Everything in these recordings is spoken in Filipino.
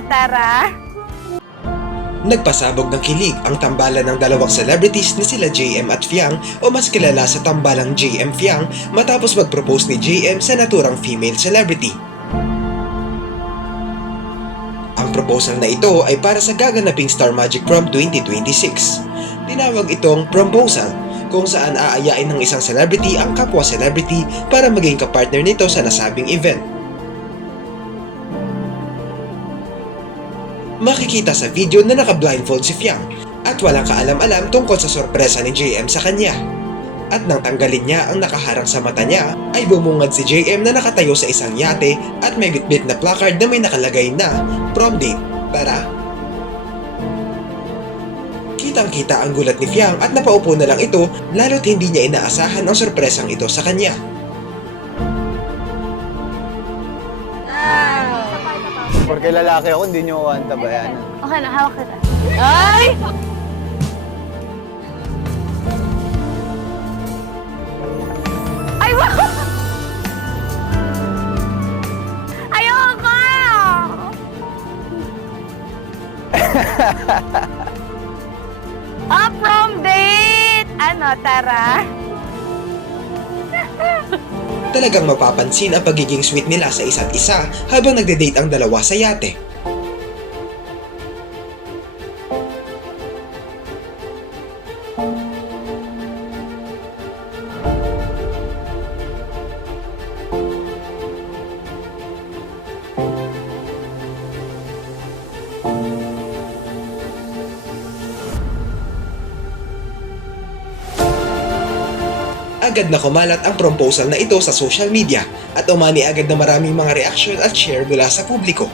tara. Nagpasabog ng kilig ang tambalan ng dalawang celebrities na sila JM at Fiang o mas kilala sa tambalang JM Fiang matapos mag-propose ni JM sa naturang female celebrity. Ang proposal na ito ay para sa gaganaping Star Magic Prom 2026. Tinawag itong proposal kung saan aayain ng isang celebrity ang kapwa celebrity para maging kapartner nito sa nasabing event. Makikita sa video na naka-blindfold si Fiang at walang kaalam-alam tungkol sa sorpresa ni JM sa kanya. At nang tanggalin niya ang nakaharang sa mata niya, ay bumungad si JM na nakatayo sa isang yate at may bitbit na placard na may nakalagay na prom date. Tara! Kitang-kita ang gulat ni Fiang at napaupo na lang ito lalo't hindi niya inaasahan ang sorpresang ito sa kanya. Porque lalaki ako, hindi nyo antabayan. Okay na, hawak kita. Ay! Ay, wow! Ayoko! Prom date! Tara. Talagang mapapansin ang pagiging sweet nila sa isa't isa habang nagde-date ang dalawa sa yate. Agad na kumalat ang proposal na ito sa social media at umani agad na maraming mga reaksyon at share mula sa publiko.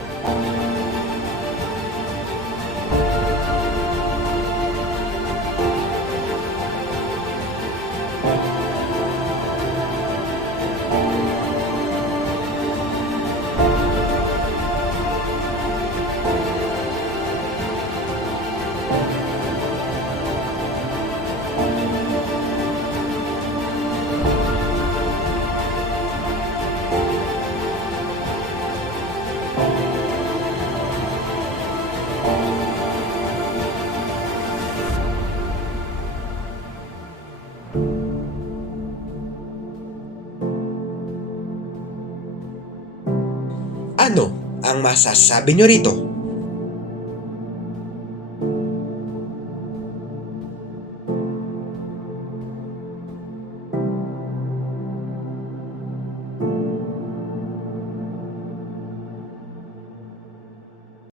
Ano ang masasabi nyo rito?